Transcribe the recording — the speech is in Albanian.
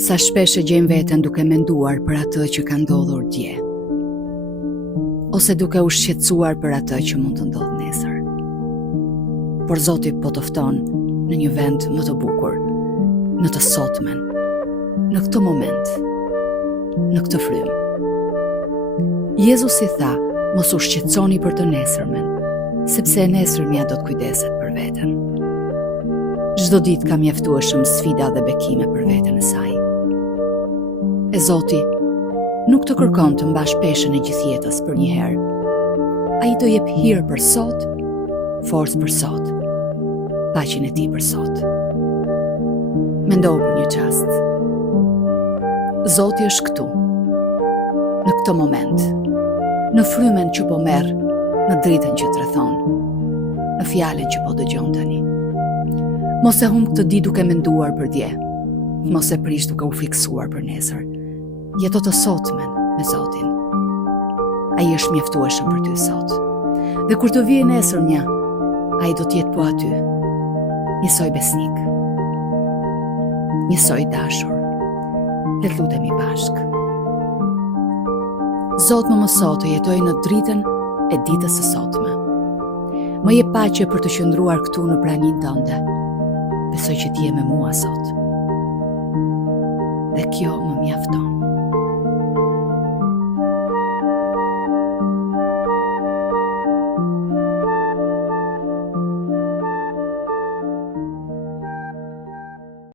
Sa shpesh e gjejmë veten duke menduar për atë që ka ndodhur dje, ose duke u shqetësuar për atë që mund të ndodhë nesër. Por Zoti po të fton në një vend më të bukur, në të sotmen, në këtë moment, në këtë frymë. Jezusi tha, mos u shqetësoni për të nesërmen, sepse e nesërmja do të kujdeset për veten. Çdo ditë ka mjaftueshëm sfida dhe bekime për veten e saj. E Zoti nuk të kërkon të mbash peshën e gjithë jetës për një herë. Ai do jep hir për sot, forcë për sot, paqen e tij për sot. Mendo për një çast. Zoti është këtu, në këtë moment, në frymen që po merr, në dritën që tërthon, në fjalën që po dëgjon tani. Mos e humb këtë ditë duke menduar për dje, mos e prish duke u fiksuar për nesër. Jeto të sotmen me Zotin. Ai është mjaftueshëm për ty sot. Dhe kur të vijë nesërmja, ai do të jetë po aty, njësoj besnik, njësoj dashur. Le të lutemi bashkë. Zot, më mëso të jetoj në dritën e ditës së sotme. Më jep paqe për të qëndruar këtu në praninë tënde. Besoj që ti je me mua sot. Dhe kjo më mjafton.